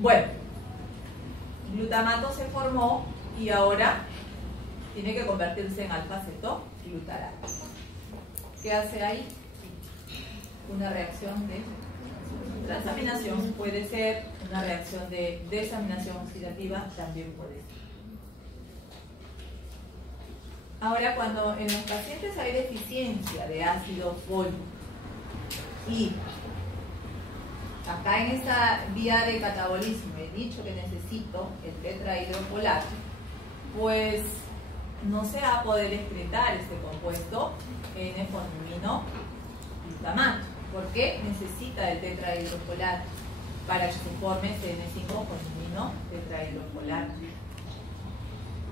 Bueno, glutamato se formó y ahora tiene que convertirse en alfa-cetoglutarato. ¿Qué hace ahí? Una reacción de transaminación, puede ser una reacción de desaminación oxidativa, también puede ser. Ahora, cuando en los pacientes hay deficiencia de ácido fólico y acá en esta vía de catabolismo he dicho que necesito el tetrahidrofolato, pues no se va a poder excretar este compuesto N-formimino-glutamato. ¿Por qué necesita el tetrahidrofolato? Para que se forme este N5-formimino-tetrahidrofolato.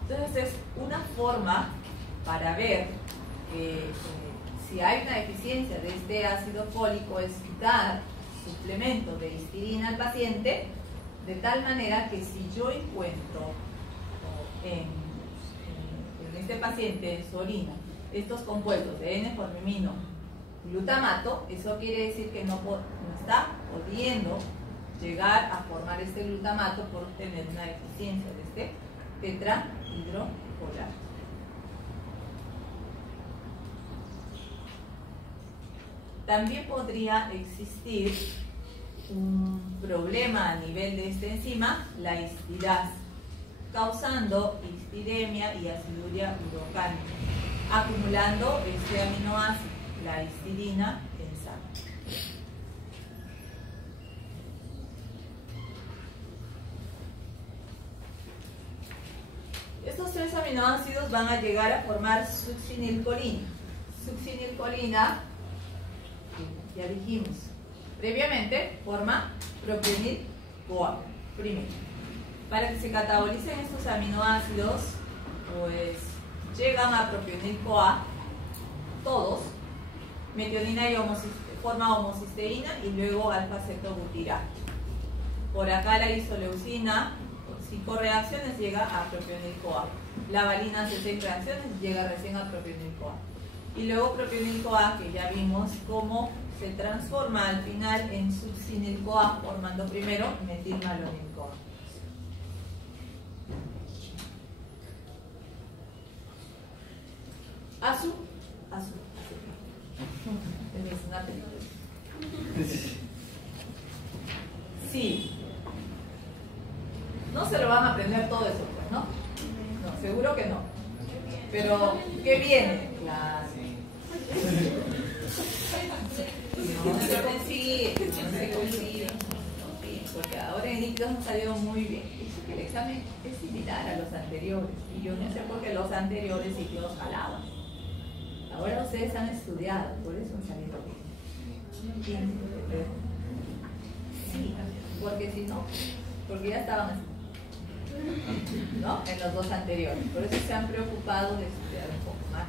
Entonces es una forma para ver que si hay una deficiencia de este ácido fólico es dar suplemento de histidina al paciente, de tal manera que si yo encuentro en este paciente, en su orina, estos compuestos de N-formimino-glutamato, eso quiere decir que no está pudiendo llegar a formar este glutamato por tener una deficiencia de este tetrahidrofolato. También podría existir un problema a nivel de esta enzima, la histidasa, causando histidemia y aciduria urocánica, acumulando este aminoácido, la histidina, en sangre. Estos tres aminoácidos van a llegar a formar succinilcolina. Succinilcolina, ya dijimos previamente, forma propionil-CoA primero. Para que se catabolicen estos aminoácidos, pues llegan a propionil-CoA todos, metionina y forma homocisteína y luego alfa-cetobutirato. Por acá la isoleucina, por 5 reacciones, llega a propionil-CoA. La valina hace 6 reacciones, llega recién a propionil-CoA. Y luego propionil-CoA, que ya vimos cómo se transforma al final en succinil-CoA, formando primero metilmalonil-CoA. Sí. No se lo van a aprender todo eso, pues, ¿no? No, seguro que no. Pero, ¿qué viene? Claro. No se consigue, porque ahora en líquidos han salido muy bien. Dice que el examen es similar a los anteriores, y yo no sé por qué los anteriores ciclos jalaban. Ahora ustedes han estudiado, por eso han salido bien. Sí, porque si no, porque ya estaban así, ¿no? En los dos anteriores, por eso se han preocupado de estudiar un poco más.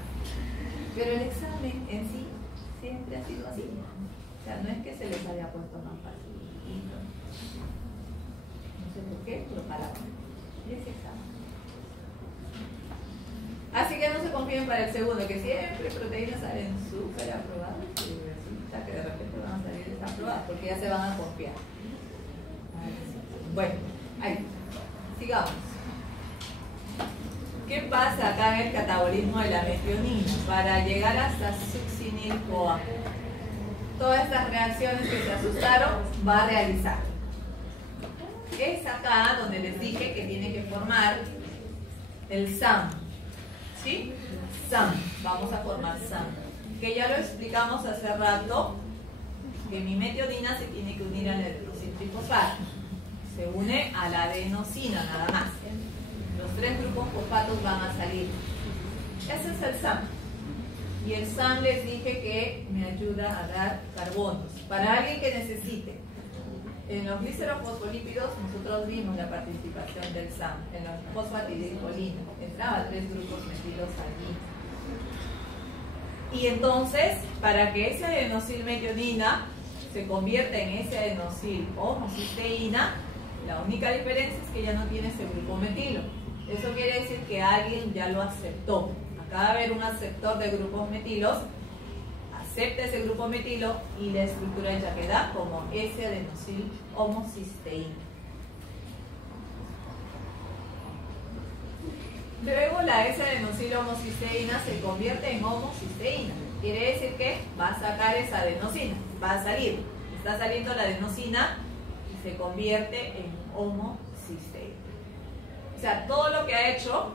Pero el examen en sí siempre ha sido así. O sea, no es que se les haya puesto más fácil. No sé por qué, pero para ese examen. Así que no se confíen para el segundo, que siempre proteínas salen súper aprobadas y resulta que de repente van a salir desaprobadas porque ya se van a confiar. Bueno, ahí, sigamos. ¿Qué pasa acá en el catabolismo de la metionina? Para llegar hasta succinil-CoA, todas estas reacciones que se asustaron va a realizar. Es acá donde les dije que tiene que formar el SAM. ¿Sí? SAM. Vamos a formar SAM. Que ya lo explicamos hace rato, que mi metionina se tiene que unir al eritrosiltrifosfato. Se une a la adenosina nada más. Los 3 grupos fosfatos van a salir. Ese es el SAM. Y el SAM les dije que me ayuda a dar carbonos. Para alguien que necesite. En los glicerofosfolípidos nosotros vimos la participación del SAM. En los fosfatidilcolina entraba 3 grupos metilosalinos. Y entonces, para que ese adenosilmetionina se convierta en ese adenosil homocisteína, la única diferencia es que ya no tiene ese grupo metilo. Eso quiere decir que alguien ya lo aceptó. Acá va a haber un aceptor de grupos metilos, acepta ese grupo metilo y la estructura ya queda como S-adenosil homocisteína. Luego la S-adenosilo-homocisteína se convierte en homocisteína. Quiere decir que va a sacar esa adenosina, va a salir. Está saliendo la adenosina y se convierte en homocisteína. O sea, todo lo que ha hecho,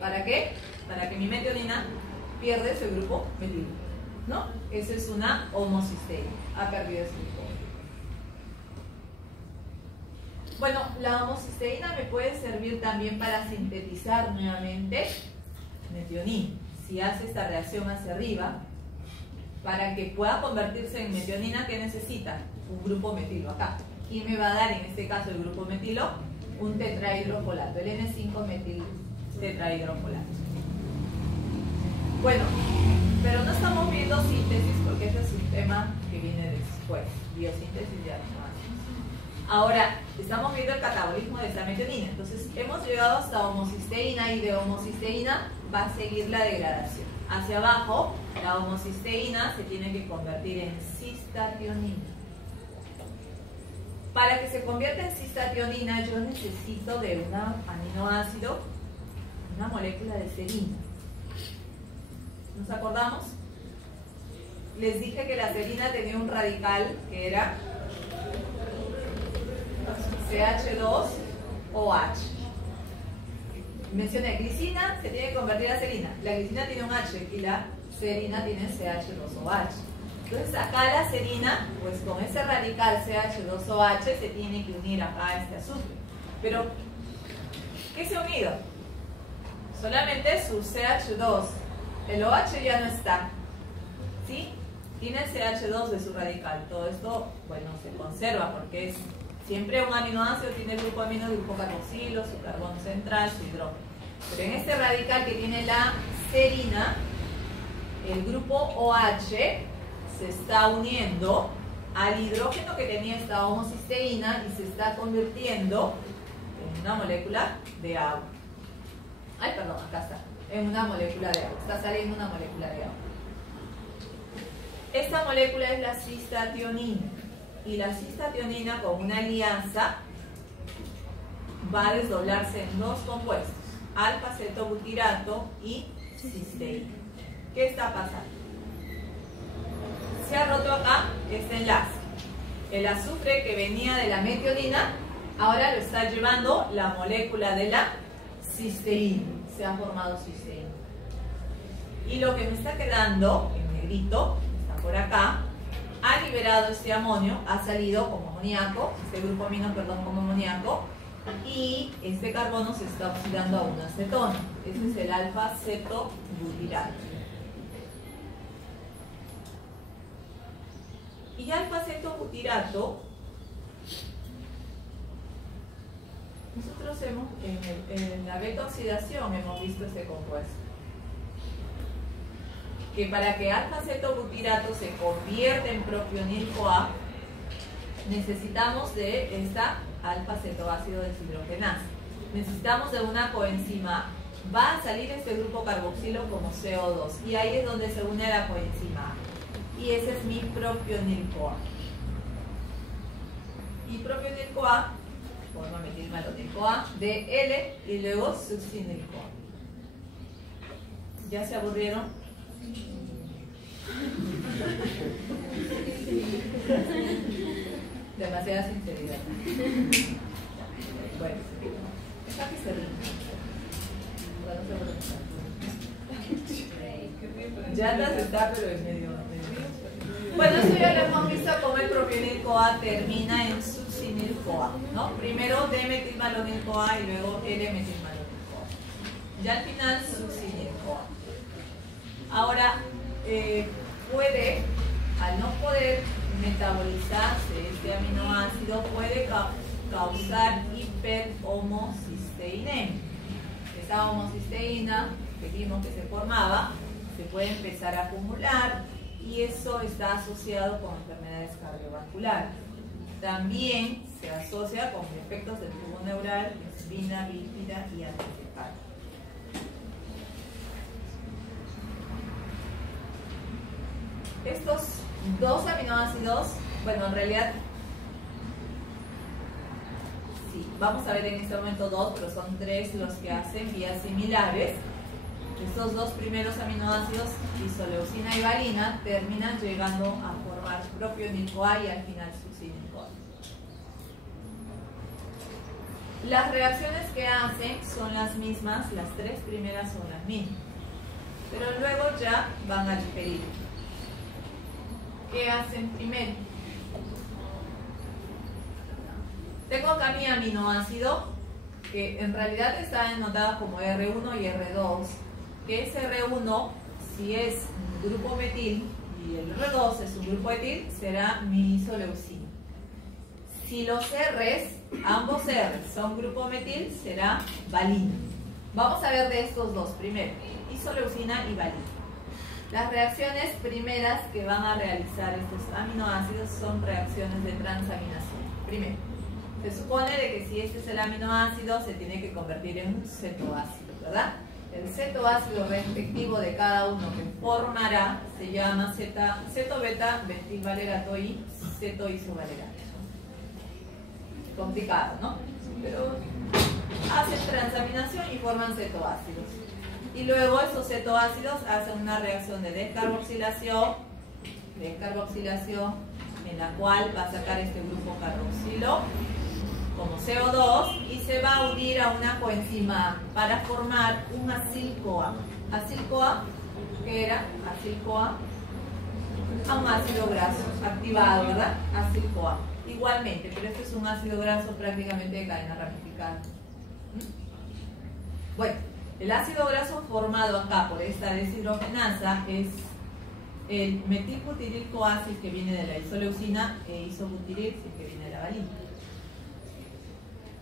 ¿para qué? Para que mi metionina pierda ese grupo metilo, ¿no? Esa es una homocisteína. Ha perdido ese grupo. Bueno, la homocisteína me puede servir también para sintetizar nuevamente metionina. Si hace esta reacción hacia arriba, para que pueda convertirse en metionina, ¿qué necesita? Un grupo metilo acá. Y me va a dar, en este caso, el grupo metilo, un tetrahidrofolato, el N5-metil tetrahidrofolato. Bueno, pero no estamos viendo síntesis porque ese es un tema que viene después, biosíntesis de aminoácidos. Ahora, estamos viendo el catabolismo de esta metionina. Entonces, hemos llegado hasta homocisteína y de homocisteína va a seguir la degradación. Hacia abajo, la homocisteína se tiene que convertir en cistationina. Para que se convierta en cistationina, yo necesito de un aminoácido, una molécula de serina. ¿Nos acordamos? Les dije que la serina tenía un radical que era CH2OH. Mencioné glicina, se tiene que convertir a serina. La glicina tiene un H y la serina tiene CH2OH. Entonces acá la serina, pues con ese radical CH2OH se tiene que unir acá a este azufre. Pero, ¿qué se ha unido? Solamente su CH2. El OH ya no está. ¿Sí? Tiene el CH2 de su radical. Todo esto, bueno, se conserva porque es siempre un aminoácido, tiene el grupo amino, el grupo carboxilo, su carbono central, su hidrógeno. Pero en este radical que tiene la serina, el grupo OH se está uniendo al hidrógeno que tenía esta homocisteína y se está convirtiendo en una molécula de agua. Ay, perdón, acá está. En una molécula de agua. Está saliendo una molécula de agua. Esta molécula es la cistationina. Y la cistationina, con una alianza, va a desdoblarse en dos compuestos, alfa-cetobutirato y cisteína. ¿Qué está pasando? Se ha roto acá este enlace. El azufre que venía de la metionina, ahora lo está llevando la molécula de la cisteína. Se ha formado cisteína. Y lo que me está quedando, en negrito, está por acá, ha liberado este amonio, ha salido como amoníaco, este grupo amino, perdón, como amoníaco, y este carbono se está oxidando a una acetona. Este es el alfa-cetobutirato. Y alfa-cetobutirato, nosotros en la beta oxidación hemos visto este compuesto. Que para que alfa-cetobutirato se convierta en propionil-CoA, necesitamos de esta alfa-cetoácido deshidrogenasa. Necesitamos de una coenzima A. Va a salir este grupo carboxilo como CO2 y ahí es donde se une a la coenzima A. Y ese es mi propionil-CoA. Y propionil-CoA forma metilmalonil-CoA de L y luego succinil-CoA. ¿Ya se aburrieron? Demasiada sinceridad. Bueno, está que se ríe. Ya las está, pero es medio. Bueno, eso ya lo hemos visto como el propionil-CoA termina en succinil-CoA, ¿no? Primero D-metilmalonil-CoA y luego L-metilmalonil-CoA. Ya al final succinil-CoA. Ahora, puede, al no poder metabolizarse este aminoácido, puede causar hiperhomocisteinemia. Esa homocisteína que vimos que se formaba se puede empezar a acumular y eso está asociado con enfermedades cardiovasculares. También se asocia con defectos del tubo neural, espina bífida y anticefal. Estos dos aminoácidos, bueno, en realidad, Sí, vamos a ver en este momento dos, pero son tres los que hacen vías similares. Estos dos primeros aminoácidos, isoleucina y valina, terminan llegando a formar propionil-CoA y al final succinil-CoA. Las reacciones que hacen son las mismas, las tres primeras son las mismas, pero luego ya van a diferir. ¿Qué hacen primero? Tengo acá mi aminoácido, que en realidad está denotado como R1 y R2, que es R1, si es un grupo metil, y el R2 es un grupo etil, será mi isoleucina. Si los R's, ambos R's son grupo metil, será valina. Vamos a ver de estos dos primero, isoleucina y valina. Las reacciones primeras que van a realizar estos aminoácidos son reacciones de transaminación. Primero, se supone de que si este es el aminoácido, se tiene que convertir en un cetoácido, ¿verdad? El cetoácido respectivo de cada uno que formará se llama ceto-beta metilvalerato y cetoisovalerato. Complicado, ¿no? Pero hacen transaminación y forman cetoácidos. Y luego esos cetoácidos hacen una reacción de descarboxilación, en la cual va a sacar este grupo carboxilo como CO2 y se va a unir a una coenzima para formar un acil-CoA. Acil-CoA, ¿qué era? Acil-CoA a un ácido graso activado, ¿verdad? Acil-CoA. Igualmente, pero este es un ácido graso prácticamente de cadena ramificada. Bueno, el ácido graso formado acá por esta deshidrogenasa es el metilbutiril-CoA, que viene de la isoleucina, e isobutiril, que viene de la valina.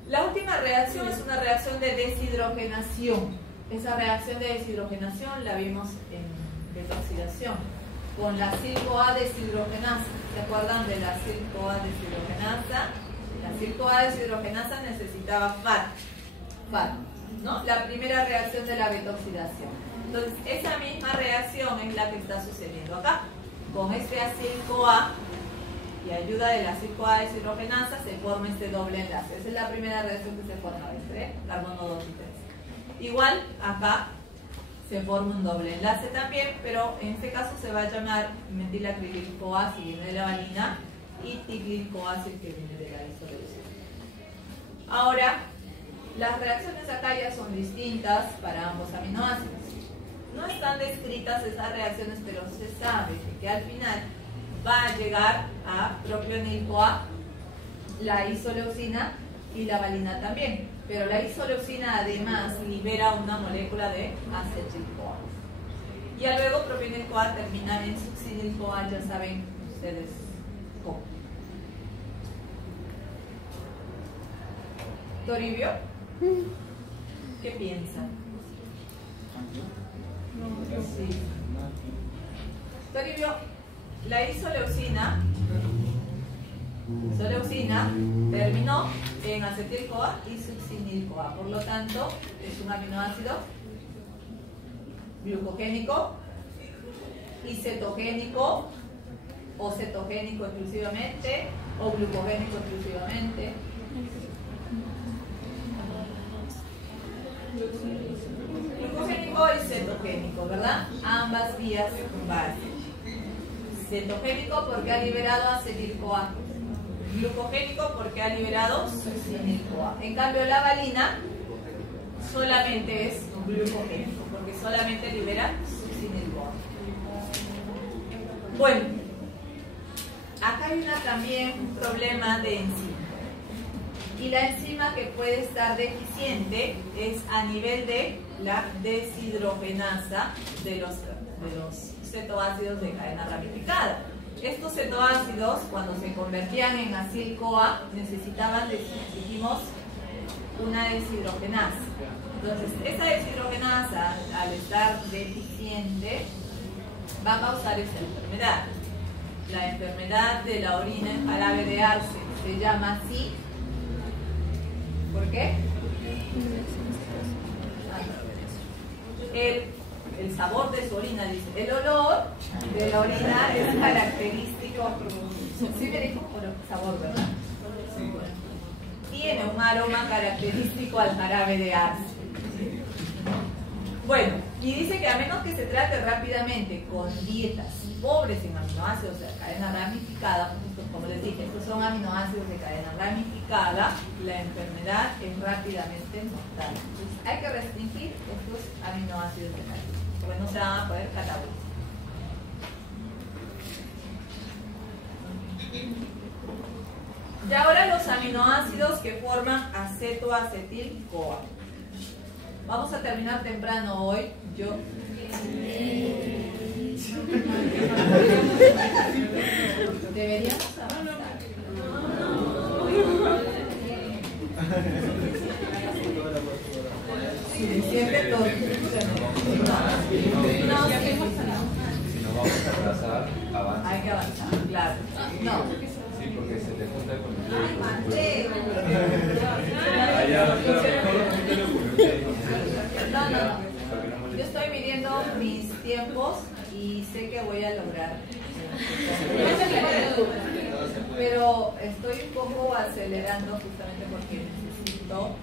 La última reacción es una reacción de deshidrogenación. Esa reacción de deshidrogenación la vimos en beta-oxidación con la acil-CoA deshidrogenasa. ¿Se acuerdan de la acil-CoA deshidrogenasa? La acil-CoA deshidrogenasa necesitaba FAT, ¿no? La primera reacción de la beta-oxidación. Entonces, esa misma reacción es la que está sucediendo acá. Con este acil-CoA y ayuda de la acil-CoA deshidrogenasa se forma este doble enlace. Esa es la primera reacción que se forma entre carbono 2 y 3. Igual acá se forma un doble enlace también, pero en este caso se va a llamar metilacrilil-CoA, que viene de la valina, y ticlil-CoA, que viene de la isoleucina. Ahora, las reacciones acá ya son distintas para ambos aminoácidos. No están descritas esas reacciones, pero se sabe que al final va a llegar a propionil-CoA, la isoleucina y la valina también. Pero la isoleucina además libera una molécula de acetil-CoA. Y luego propionil-CoA termina en succinil-CoA, ya saben ustedes cómo. ¿Toribio? ¿Qué piensan? Sí. Toribio, la isoleucina terminó en acetil-CoA y succinil-CoA. Por lo tanto, es un aminoácido glucogénico y cetogénico, o cetogénico exclusivamente, o glucogénico exclusivamente. Glucogénico y cetogénico, ¿verdad? Ambas vías básicas. Cetogénico porque ha liberado acetil-CoA. Glucogénico porque ha liberado succinil-CoA. En cambio, la valina solamente es glucogénico porque solamente libera succinil-CoA. Bueno, acá hay también un problema de enzima. Y la enzima que puede estar deficiente es a nivel de la deshidrogenasa de los cetoácidos de cadena ramificada. Estos cetoácidos, cuando se convertían en acil-CoA, necesitaban, dijimos, una deshidrogenasa. Entonces, esa deshidrogenasa, al estar deficiente, va a causar esta enfermedad. La enfermedad de la orina en jarabe de arce se llama así. ¿Por qué? El sabor de su orina, dice. El olor de la orina es característico. Sí me dijo sabor, ¿verdad? Tiene un aroma característico al jarabe de arce. Bueno, y dice que a menos que se trate rápidamente con dietas pobres en aminoácidos de cadena ramificada, pues, como les dije, estos son aminoácidos de cadena ramificada, la enfermedad es rápidamente mortal. Entonces hay que restringir estos aminoácidos de cadena, porque no se van a poder catabolizar. Y ahora los aminoácidos que forman acetoacetil-CoA. Vamos a terminar temprano hoy. Deberíamos avanzar. Siempre todo. No, si no vamos a atrasar, avanza. Hay que avanzar, claro. No. Sí, porque se te junta con el... Ay, Mateo. No. Yo estoy midiendo mis tiempos y sé que voy a lograr. Pero estoy un poco acelerando justamente porque necesito,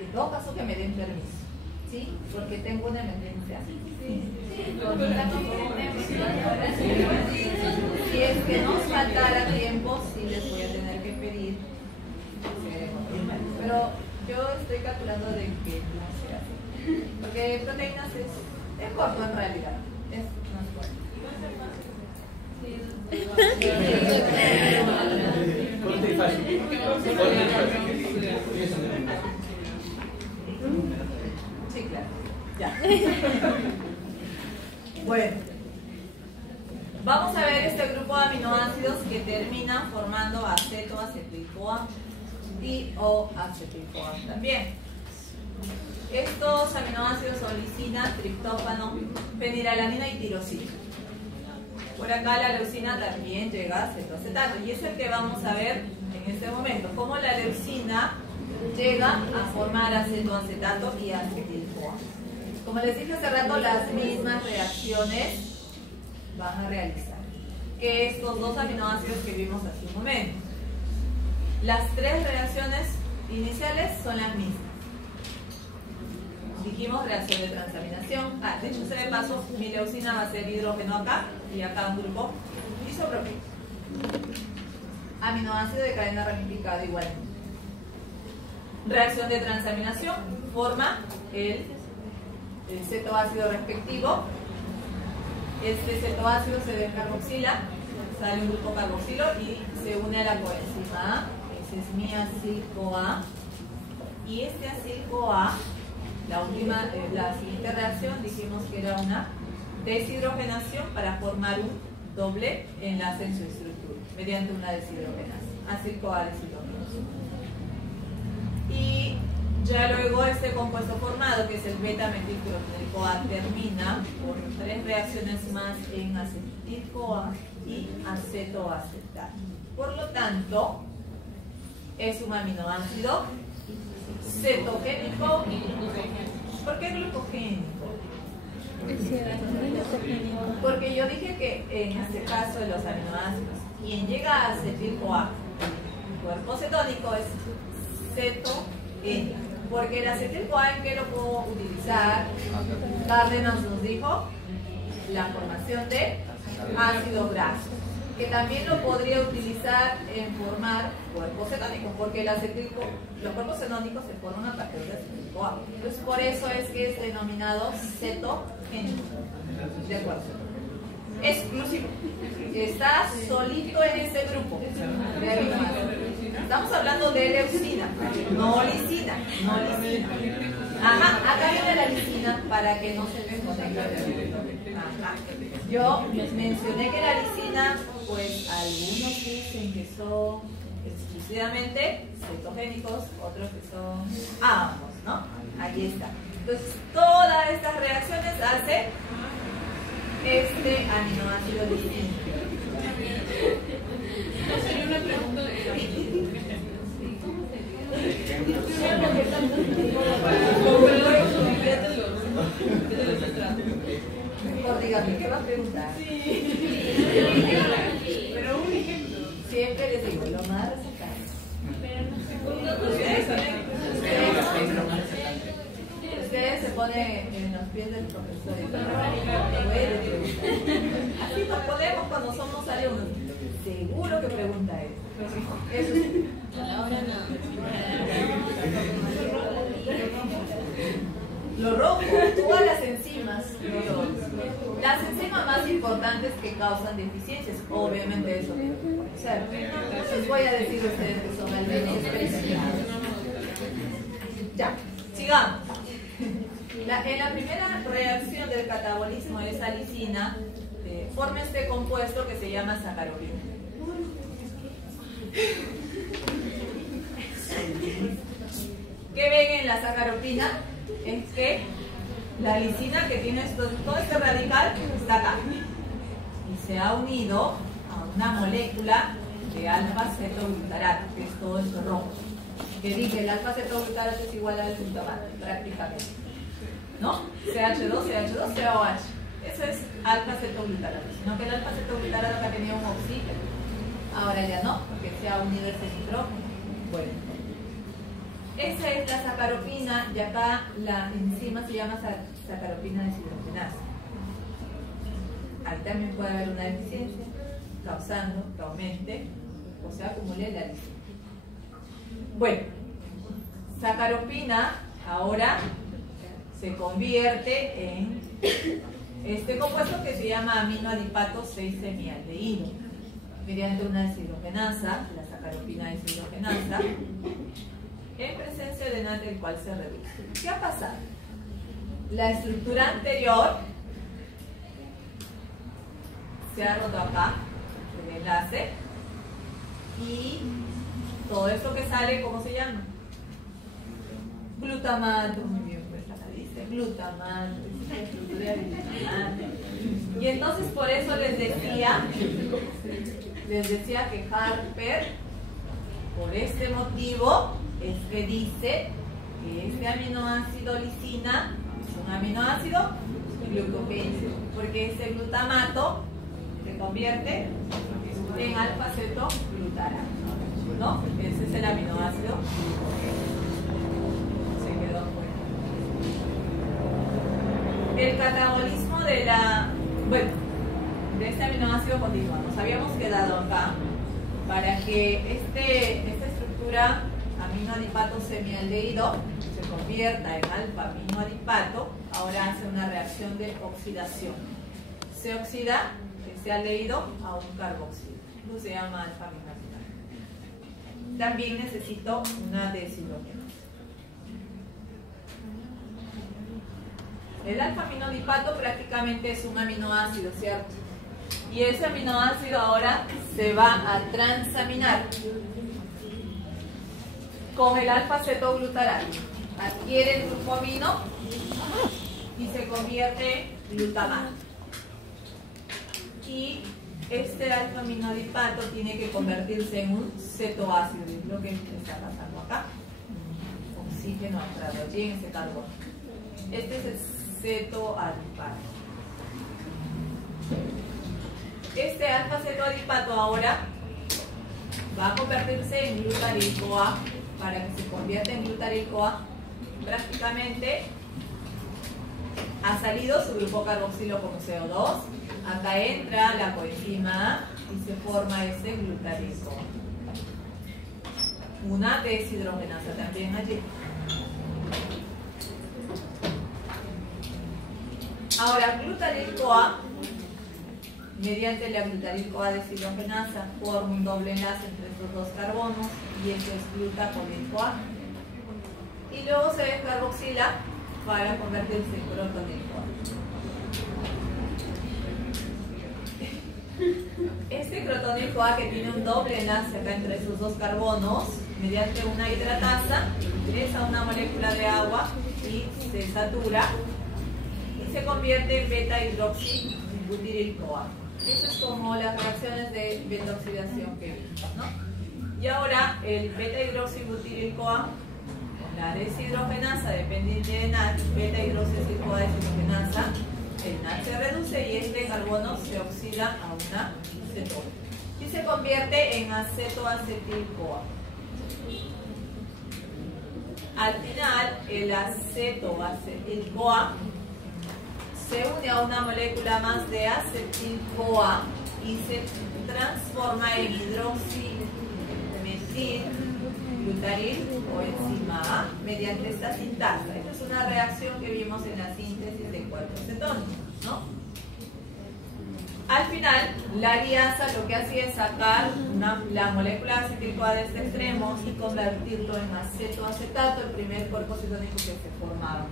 en todo caso, que me den permiso. ¿Sí? Porque tengo una emergencia. Si es que nos faltara tiempo, sí les voy a tener que pedir. Pero yo estoy calculando de que no sea así. Porque proteínas es corto en realidad. Es más corto. Corta y fácil. Sí, claro. Ya. Bueno. Vamos a ver este grupo de aminoácidos que terminan formando acetoacetil-CoA y o acetil-CoA también. Estos aminoácidos son lisina, triptófano, fenilalanina y tirosina. Por acá la leucina también llega a cetoacetato y es el que vamos a ver en este momento, cómo la leucina llega a formar acetoacetato y acetil-CoA. Como les dije hace rato, las mismas reacciones van a realizar que estos dos aminoácidos que vimos hace un momento. Las tres reacciones iniciales son las mismas. Dijimos reacción de transaminación. De hecho, se de paso, mi leucina va a ser hidrógeno acá y acá un grupo isopropílico. Aminoácido de cadena ramificada igual. Reacción de transaminación forma el cetoácido respectivo. Este cetoácido se descarboxila, sale un grupo carboxilo y se une a la coenzima A. Ese es mi acil-CoA. Y este acil-CoA, la siguiente reacción dijimos que era una deshidrogenación para formar un doble enlace en su estructura mediante una deshidrogenación. Acil-CoA deshidrogenación. Y ya luego este compuesto formado, que es el beta-metilclorofenil-CoA, termina por tres reacciones más en acetil-CoA y acetoacetato. Por lo tanto, es un aminoácido cetogénico. ¿Por qué glucogénico? Porque yo dije que en este caso de los aminoácidos, quien llega a acetil-CoA, cuerpo cetónico, es cetogénico. Porque el acetil-CoA, ¿en qué lo puedo utilizar? Cárdenas nos dijo la formación de ácido graso, que también lo podría utilizar en formar cuerpos cetónicos, porque los cuerpos cetónicos se forman a partir de acetil-CoA. Entonces, por eso es que es denominado cetogénico. ¿De acuerdo? Exclusivo. Está solito en este grupo. Estamos hablando de leucina, no lisina, no lisina. Ajá, acá viene la lisina para que no se desconecte. Ajá. Yo mencioné que la lisina, pues algunos dicen que son exclusivamente cetogénicos, otros que son ambos, ¿no? Ahí está. Entonces, todas estas reacciones hacen este aminoácido lisina. Sería una pregunta de Dígame, ¿qué va a preguntar? Pero un ejemplo. Siempre les digo, lo más recetado. pone en los pies del profesor. Así nos ponemos cuando somos alumnos. Seguro que pregunta él. Eso sí. Lo rojo, todas las enzimas. Las enzimas más importantes que causan deficiencias, obviamente eso tienen que conocer. No les voy a decir a ustedes que son alumnos preciados. Ya, sigamos. En la primera reacción del catabolismo de esa lisina, forma este compuesto que se llama sacaropina. ¿Qué ven en la sacaropina? Es que la lisina que tiene todo este radical está acá y se ha unido a una molécula de alfa-cetoglutarato, que es todo esto rojo. Que dije, el alfa-cetoglutarato es igual al glutamato, prácticamente. ¿No? CH2, CH2, COH. Eso es alfa-cetoglutarato. Sino que el alfa-cetoglutarato acá tenía un oxígeno. Ahora ya no, porque se ha unido ese nitrógeno. Bueno. Esa es la sacaropina y acá la enzima se llama sacaropina deshidrogenasa. Ahí también puede haber una deficiencia causando que aumente o se acumule la lisina. Bueno, sacaropina ahora se convierte en este compuesto que se llama aminoadipato 6-semialdehído mediante una deshidrogenasa, la sacaropina deshidrogenasa, en presencia de natrio, el cual se reduce. ¿Qué ha pasado? La estructura anterior se ha roto acá, el enlace, y todo esto que sale, ¿cómo se llama? Glutamato, muy bien, pues acá dice glutamato, es la estructura de glutamato. Y entonces por eso les decía que Harper, por este motivo, es que dice que este aminoácido lisina es un aminoácido glucopénico, porque ese glutamato se convierte en alfa-cetoglutarato, ¿no? Ese es el aminoácido glucopénico. Se quedó fuera. El catabolismo de este aminoácido continúa. Nos habíamos quedado acá para que esta estructura aminoadipato semialdehído se convierta en alfa-aminoadipato. Ahora hace una reacción de oxidación. Se oxida este aldehído a un carboxilo. Eso se llama alfa-aminoadipato. También necesito una deshidrogenasa. El alfa-aminoadipato prácticamente es un aminoácido, ¿cierto? Y ese aminoácido ahora se va a transaminar con el alfa-cetoglutarato. Adquiere el grupo amino y se convierte en glutamato. Y este alfa-aminoadipato tiene que convertirse en un cetoácido, es lo que está pasando acá. Oxígeno ha entrado allí en ese carbono. Este es el cetoadipato. Este alfa-cetoadipato ahora va a convertirse en glutaril-CoA. Para que se convierta en glutaril-CoA, prácticamente ha salido su grupo carboxilo como CO2. Acá entra la coenzima A y se forma ese glutaril-CoA. Una deshidrogenasa también allí. Ahora, glutaril-CoA, mediante la glutaril-CoA deshidrogenasa, forma un doble enlace entre estos dos carbonos y eso es glutaconil-CoA. Y luego se descarboxila para convertirse en crotonil-CoA. Este crotonil-CoA, que tiene un doble enlace acá entre esos dos carbonos, mediante una hidratasa, ingresa a una molécula de agua y se satura y se convierte en beta-hidroxibutiril-CoA. Eso es como las reacciones de beta-oxidación que vimos, ¿no? Y ahora el beta-hidroxibutiril-CoA, la deshidrogenasa dependiente de NAD, beta-hidroxi-CoA deshidrogenasa, el NAD se reduce y este carbono se oxida a una cetona y se convierte en acetoacetil-CoA. Al final, el aceto-acetil-CoA se une a una molécula más de acetil-CoA y se transforma en hidroximetilglutaril o enzima A mediante esta sintasa. Esta es una reacción que vimos en la síntesis de 4 cetonas, ¿no? Al final, la liasa lo que hacía es sacar la molécula de acetil-CoA de este extremo y convertirlo en acetoacetato, el primer cuerpo cetónico que se formaba.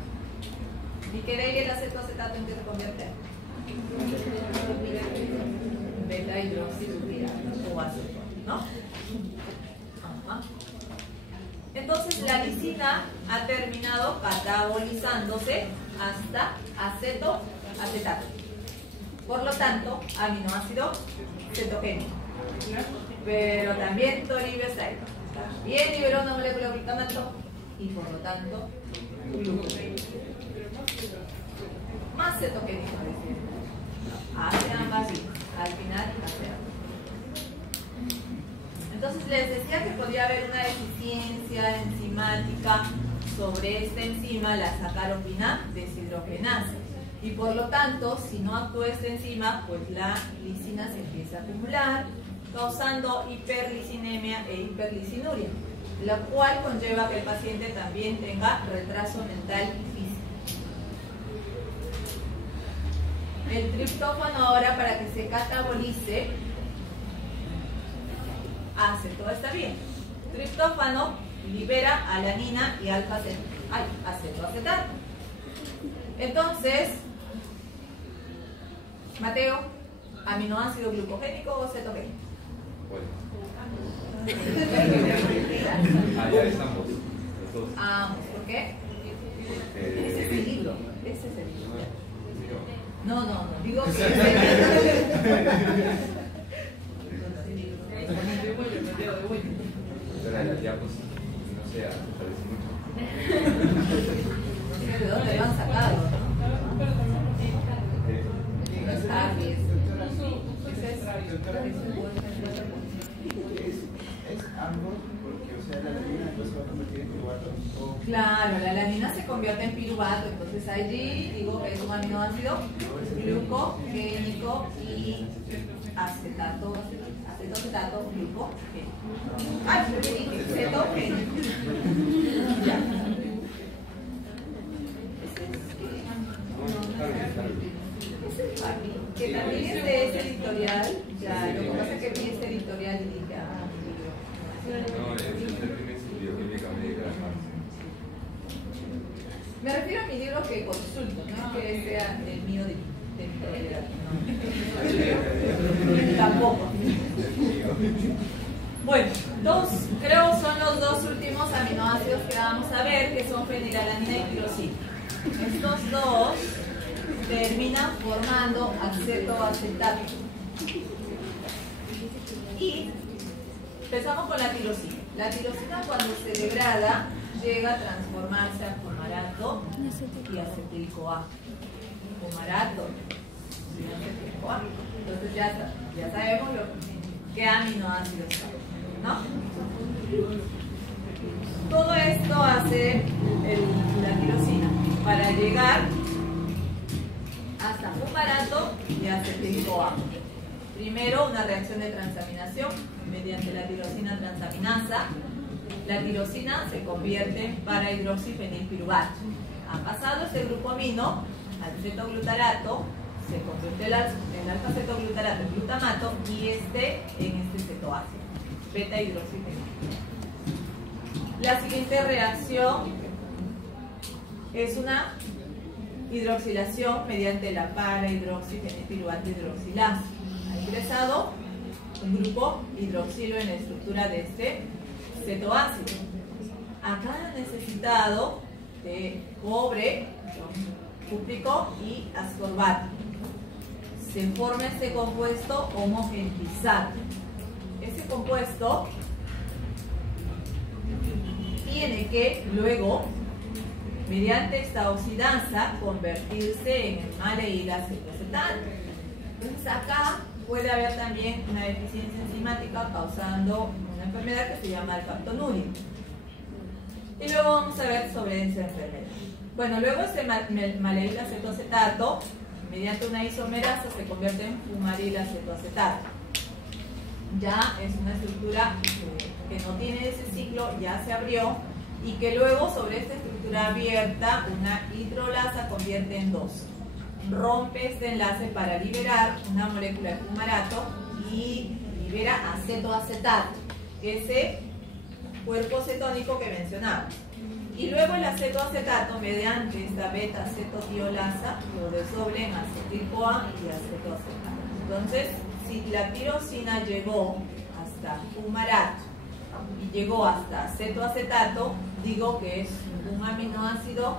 ¿Y qué era el acetoacetato en qué se convierte? Beta hidroxibutirato o acetona, ¿no? Ajá. Entonces la lisina ha terminado catabolizándose hasta acetoacetato. Por lo tanto, aminoácido cetogénico. Pero también Toribio está ahí. También liberó una molécula de glutamato y por lo tanto glucógeno. Más cetogénico, hace ambas y al final hace ambas. Entonces les decía que podía haber una deficiencia enzimática sobre esta enzima, la sacaropina deshidrogenasa. Y por lo tanto, si no actúa esta enzima, pues la lisina se empieza a acumular, causando hiperlicinemia e hiperlicinuria, la cual conlleva que el paciente también tenga retraso mental y físico. El triptófano ahora, para que se catabolice, hace todo está bien. Triptófano libera alanina y acetoacetato. Entonces, Mateo, aminoácido glucogénico o cetogénico. Bueno. Ya estamos, los dos. ¿Por qué? Ese es el libro. Ese es el libro. No, digo que Ya pues, no sé, parece mucho. No sé de dónde lo han sacado, ¿no? No está bien. Es algo porque, o sea, la alanina después se va a convertir en piruvato. Claro, la alanina se convierte en piruvato, entonces allí digo que es un aminoácido glucogénico y acetoacetato glucogénico. Cetogénico. Ya. Que también es de ese editorial, ya, lo que pasa es que vi este editorial y dije, No, es el primer bioquímica médica. me refiero a mi libro que consulto, no es que sea el mío de editorial. No. Tampoco. Bueno, creo son los dos últimos aminoácidos que vamos a ver, que son fenilalanina y tirosina. Estos dos terminan formando acetoacetato. Y empezamos con la tirosina. La tirosina, cuando se degrada, llega a transformarse a fumarato y acetil-CoA. Fumarato y acetil-CoA. Entonces ya sabemos qué aminoácidos son, ¿no? Todo esto hace la tirosina para llegar hasta fumarato y acetil-CoA. Primero, una reacción de transaminación mediante la tirosina transaminasa. La tirosina se convierte en para-hidroxifenilpiruvato. Ha pasado este grupo amino al cetoglutarato, se convierte en alfa-cetoglutarato en glutamato y en este cetoácido, beta-hidroxifenilpiruvato. La siguiente reacción es una hidroxilación mediante la para-hidroxifenilpiruvato hidroxilasa. Ha ingresado un grupo hidroxilo en la estructura de este cetoácido. Acá ha necesitado de cobre, cúprico y ascorbato. Se forma este compuesto homogenizado. Ese compuesto tiene que luego, mediante esta oxidasa, convertirse en el maleída acetoacetato. Entonces acá puede haber también una deficiencia enzimática causando una enfermedad que se llama alfactonuria. Y luego vamos a ver sobre esa enfermedad. Bueno, luego este maleil acetoacetato, mediante una isomerasa, se convierte en fumaril acetoacetato. Ya es una estructura que no tiene ese ciclo, ya se abrió, y que luego sobre esta estructura abierta, una hidrolasa convierte en 2. Rompe este enlace para liberar una molécula de fumarato y libera acetoacetato, ese cuerpo cetónico que mencionamos. Y luego el acetoacetato, mediante esta beta-acetotiolasa, lo desobre en acetil-CoA y acetoacetato. Entonces, si la tirosina llegó hasta fumarato y llegó hasta acetoacetato, digo que es un aminoácido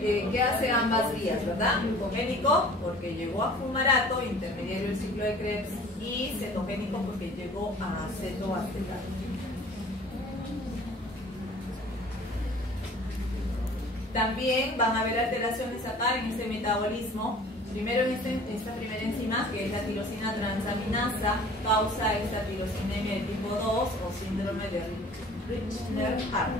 que hace ambas vías, ¿verdad? Glucogénico porque llegó a fumarato, intermediario del ciclo de Krebs, y cetogénico porque llegó a acetoacetato. También van a haber alteraciones acá en este metabolismo. Primero en esta primera enzima, que es la tirosina transaminasa, causa esta tirosinemia de tipo 2 o síndrome de Richner-Hart,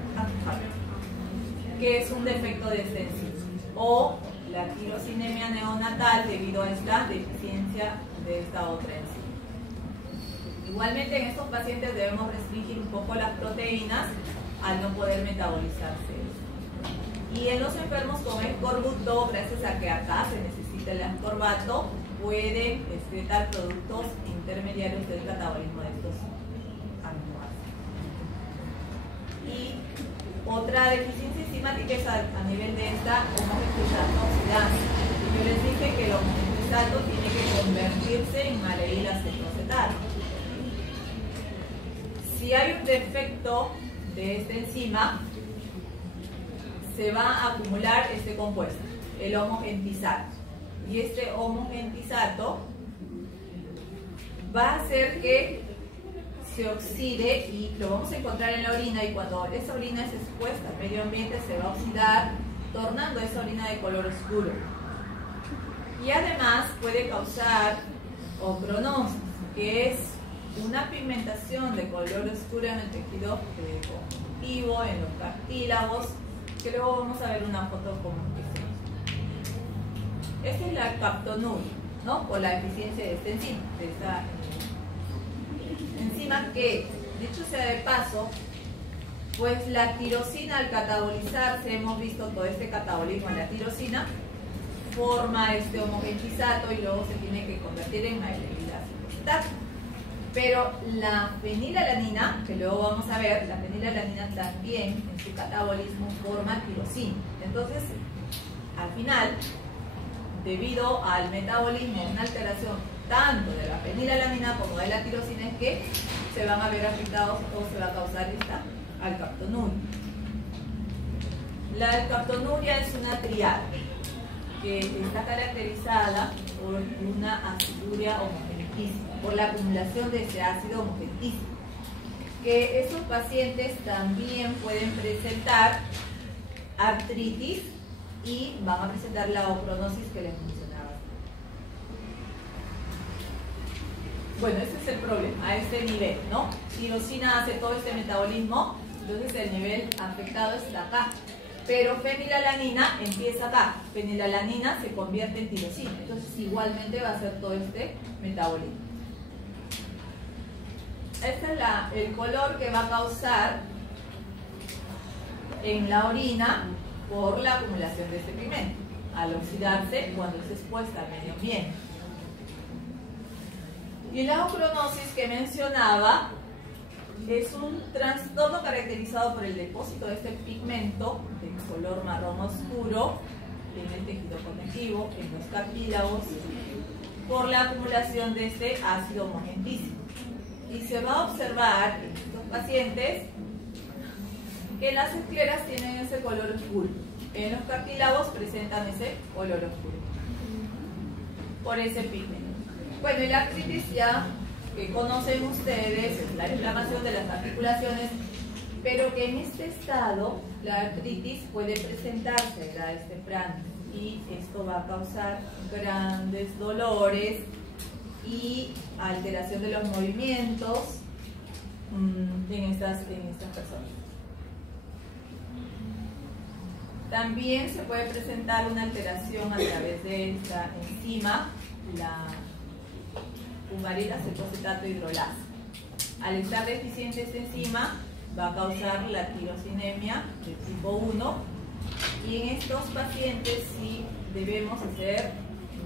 que es un defecto de esta enzima, o la tirosinemia neonatal debido a esta deficiencia de esta otra enzima. Igualmente en estos pacientes debemos restringir un poco las proteínas al no poder metabolizarse. Y en los enfermos con escorbuto, gracias a que acá se necesita el ascorbato, pueden excretar productos intermediarios del catabolismo de estos aminoácidos. Y otra deficiencia enzimática es a nivel de esta homogenizato oxidasa. Yo les dije que el homogenizato tiene que convertirse en maleil acetoacetato. Si hay un defecto de esta enzima, se va a acumular este compuesto, el homogentizato. Y este homogentizato va a hacer que se oxide, y lo vamos a encontrar en la orina, y cuando esa orina es expuesta al medio ambiente se va a oxidar, tornando esa orina de color oscuro. Y además puede causar ocronosis, que es una pigmentación de color oscuro en el tejido conjuntivo, en los cartílagos, que luego vamos a ver una foto como esta. Esta es la captonuria, ¿no? Por la deficiencia de esta enzima, enzima que, dicho sea de paso, pues la tirosina al catabolizarse, hemos visto todo este catabolismo en la tirosina, forma este homogentizato y luego se tiene que convertir en maleilacetoacetato. Pero la fenilalanina, que luego vamos a ver, la fenilalanina también en su catabolismo forma tirosina. Entonces, al final, debido al metabolismo, una alteración tanto de la fenilalanina como de la tirosina, es que se van a ver afectados o se va a causar esta alcaptonuria. La alcaptonuria es una triada que está caracterizada por una aciduria homogeneísima, por la acumulación de ese ácido homogeneísimo, que esos pacientes también pueden presentar artritis y van a presentar la ocronosis que les mencionaba. Bueno, ese es el problema, a este nivel, ¿no? Tirosina hace todo este metabolismo, entonces el nivel afectado está acá. Pero fenilalanina empieza acá. Fenilalanina se convierte en tirosina. Entonces igualmente va a hacer todo este metabolismo. Este es el color que va a causar en la orina por la acumulación de este pigmento, al oxidarse cuando es expuesta al medio ambiente. Y la ocronosis que mencionaba es un trastorno caracterizado por el depósito de este pigmento de color marrón oscuro en el tejido conectivo, en los cartílagos, por la acumulación de este ácido homogentísimo. Y se va a observar en estos pacientes que las escleras tienen ese color oscuro. En los cartílagos presentan ese color oscuro por ese pigmento. Bueno, y la artritis ya que conocen ustedes, es la inflamación de las articulaciones, pero que en este estado la artritis puede presentarse a edades tempranas y esto va a causar grandes dolores y alteración de los movimientos en estas personas. También se puede presentar una alteración a través de esta enzima, la fumarila cetocetato hidrolasa. Al estar deficiente esta enzima, va a causar la tirosinemia de tipo 1, y en estos pacientes sí debemos hacer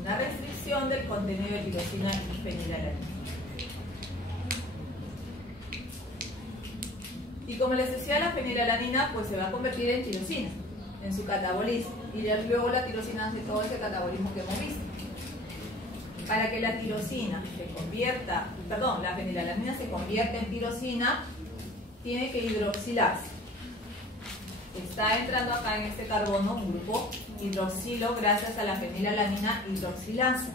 una restricción del contenido de tirosina y fenilalanina. Y como les decía, la fenilalanina pues se va a convertir en tirosina en su catabolismo, y luego la tirosina hace todo ese catabolismo que hemos visto. Para que la tirosina se convierta, perdón, la fenilalanina se convierta en tirosina, tiene que hidroxilarse. Está entrando acá en este carbono un grupo hidroxilo gracias a la fenilalanina hidroxilasa.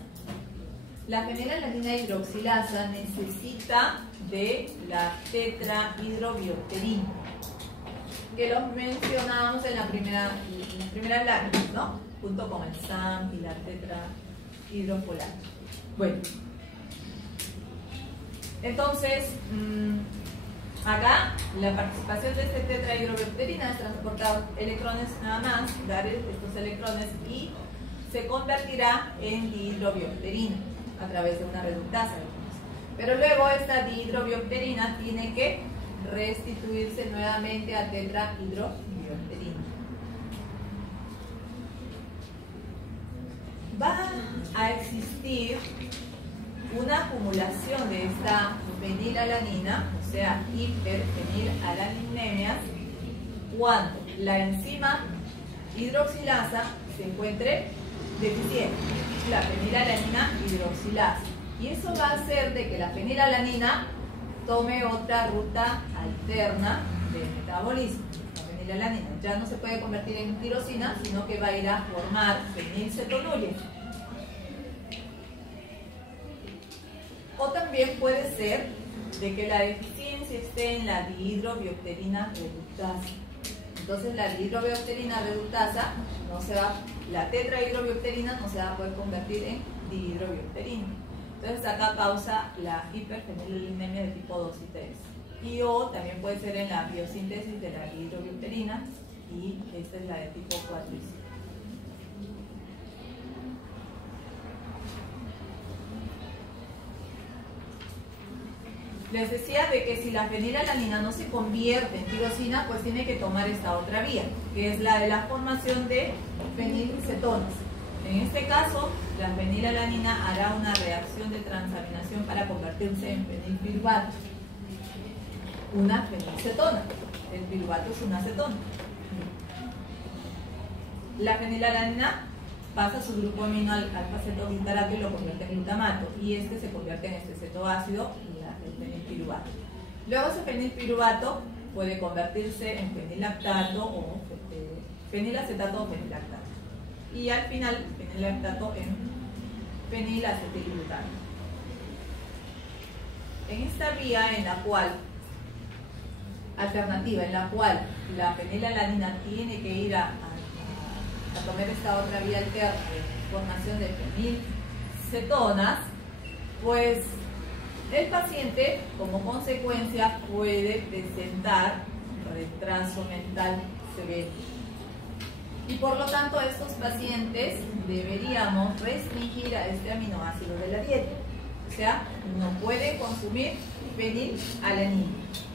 La fenilalanina hidroxilasa necesita de la tetrahidrobiopterina, que los mencionábamos en la primera lámina, ¿no? Junto con el SAM y la tetrahidrofolata. Bueno, entonces, acá la participación de este tetrahidrobiopterina es transportar electrones nada más, dar estos electrones, y se convertirá en dihidrobiopterina a través de una reductasa. Pero luego esta dihidrobiopterina tiene que restituirse nuevamente a tetrahidrobiopterina. Va a existir una acumulación de esta fenilalanina, o sea, hiperfenilalanemias, cuando la enzima hidroxilasa se encuentre deficiente, la fenilalanina hidroxilasa. Y eso va a hacer de que la fenilalanina tome otra ruta alterna de metabolismo. La fenilalanina ya no se puede convertir en tirosina, sino que va a ir a formar fenilcetonuria. O también puede ser de que la deficiencia esté en la dihidrobiopterina reductasa. Entonces la dihidrobiopterina reductasa no se va, la tetrahidrobiopterina no se va a poder convertir en dihidrobiopterina. Entonces acá causa la hiperfenilalinemia de tipo 2 y 3. Y o también puede ser en la biosíntesis de la dihidrobiopterina, y esta es la de tipo 4 y 5. Les decía de que si la fenilalanina no se convierte en tirosina, pues tiene que tomar esta otra vía, que es la de la formación de fenilcetonas. En este caso, la fenilalanina hará una reacción de transaminación para convertirse en fenilpiruvato, una fenilcetona. El piruvato es una acetona. La fenilalanina pasa su grupo amino al alfa-cetoglutarato y lo convierte en glutamato, y este se convierte en este cetoácido, el fenilpiruvato. Luego ese fenilpiruvato puede convertirse en fenilactato o fenilacetato o fenilactato, y al final fenilactato en fenilacetilglutato. En esta vía en la cual alternativa, en la cual la fenilalanina tiene que ir a tomar esta otra vía alterna de formación de fenilcetonas, pues el paciente como consecuencia puede presentar retraso mental severo, y por lo tanto estos pacientes deberíamos restringir a este aminoácido de la dieta. O sea, no pueden consumir fenilalanina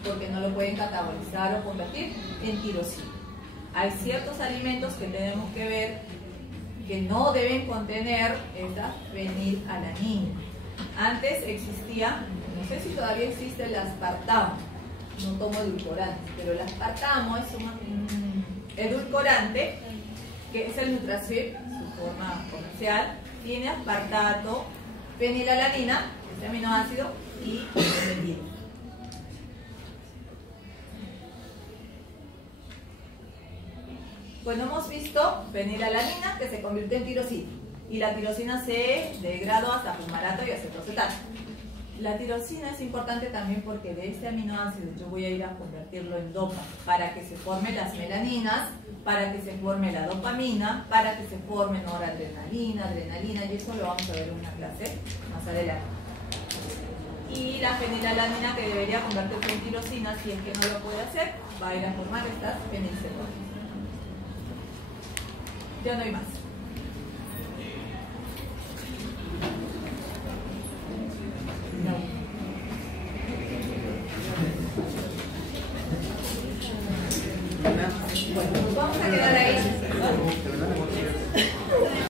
porque no lo pueden catabolizar o convertir en tirosina. Hay ciertos alimentos que tenemos que ver que no deben contener esta fenilalanina. Antes existía, no sé si todavía existe, el aspartamo. No tomo edulcorantes, pero el aspartamo es un edulcorante que es el Nutrasweet, su forma comercial. Tiene aspartato, fenilalanina, este aminoácido, y metil. Bueno, hemos visto fenilalanina que se convierte en tirosina, y la tirosina se degradó hasta fumarato y acetocetato. La tirosina es importante también porque de este aminoácido yo voy a ir a convertirlo en dopa para que se formen las melaninas, para que se forme la dopamina, para que se forme noradrenalina, adrenalina, y eso lo vamos a ver en una clase más adelante. Y la fenilalanina, que debería convertirse en tirosina, si es que no lo puede hacer, va a ir a formar estas fenilcetonas. Ya no hay más. Bueno, nos vamos a quedar ahí.